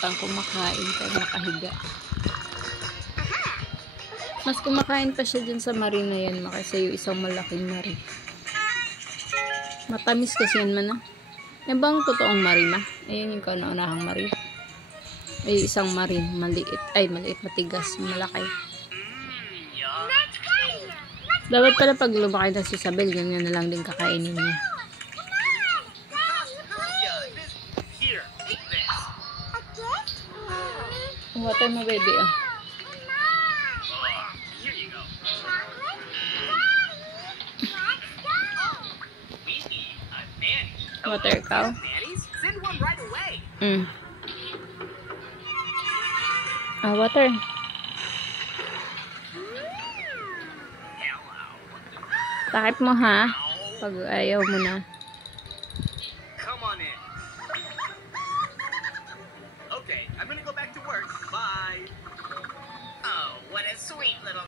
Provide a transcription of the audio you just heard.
pang kumakain pero nakahiga. Mas kumakain pa siya dyan sa Marie na yan, kaysa yung isang malaking Marie. Matamis kasi yan man, ah. Yan bang totoong Marie, ma? Ayan yung kauna-unahang Marie. Ay, isang Marie, maliit. Ay, maliit, matigas, malaki. Dapat pala pag lumaki na si Isabel, ganyan na lang din kakainin niya. Water mo, baby, ah. Water cow. Ah, water. Takip mo, ha? Pag ayaw mo na. Come on in. Okay, I'm gonna go back to work. Bye. Oh, what a sweet little